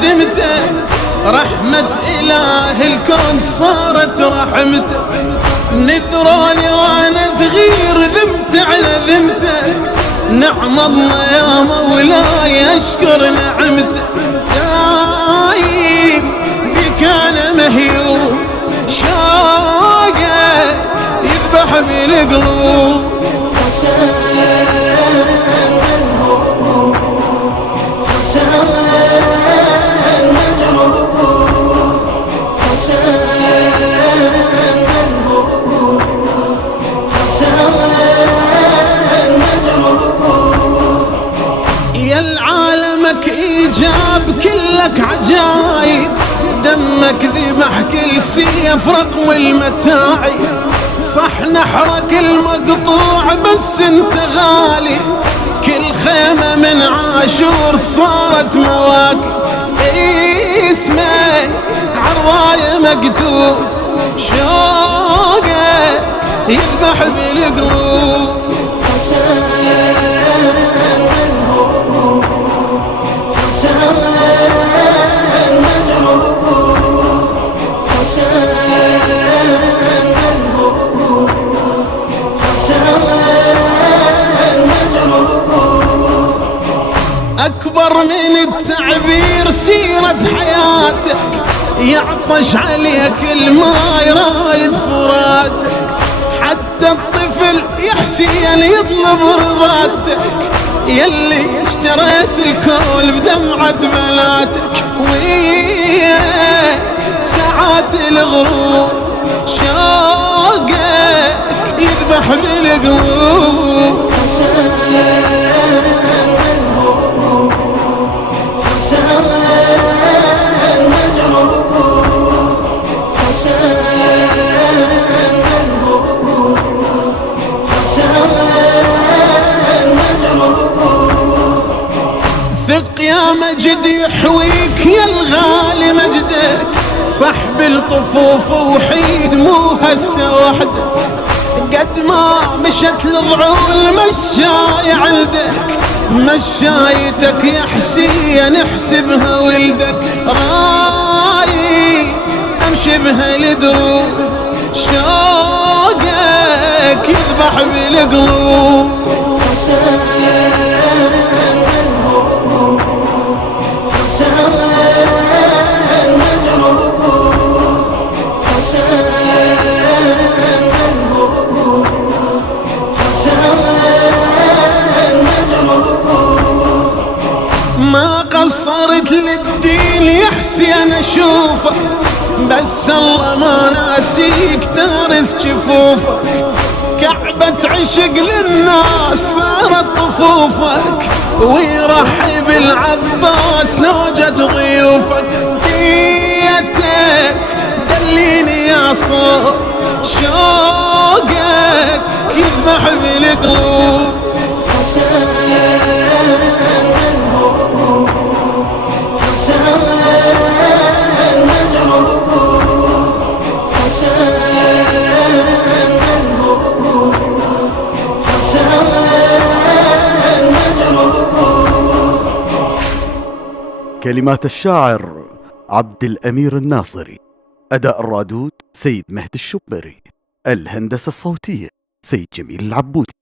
ندمته، رحمة إله الكون صارت رحمته. نذروني وانا صغير ذمت على ذمته، نعم الله يا مولاي اشكر نعمته. دايم بك انا مهيوب، شوقه يذبح بالقلوب. إيجاب كلك عجايب، دمك ذبح كل سيف رقم المتاعب. صح نحرك المقطوع بس انت غالي، كل خيمة من عاشور صارت مواكب. اسمك عالراية مكتوب، شوقك يذبح بالقلوب. أكبر من التعبير سيرة حياتك، يعطش عليك الماي رايد فراتك. حتى الطفل يحسين يطلب رضاتك، يلي اشتريت الكول بدمعة بناتك. وياك ساعات الغروب شوقك يذبح بالقلوب. ثق يا مجد يحويك يا الغالي مجدك، صحب الطفوف وحيد مو هسه وحدك. قد ما مشت الضعول مشاي عندك، مشايتك يا حسين احسبها ولدك. رايي امشي بها الدروب، شوقك يذبح بالقلوب. ما قصرت للدين يا حسين اشوفك، بس الله ما ناسيك تارث جفوفك. كعبة عشق للناس صارت طفوفك، ويرحب العباس نوجة ضيوفك. ديتك دليني يا صوت، شوقك يذبح بالقلوب. كلمات الشاعر عبد الأمير الناصري، أداء الرادود سيد مهدي الشبري، الهندسة الصوتية سيد جميل العبودي.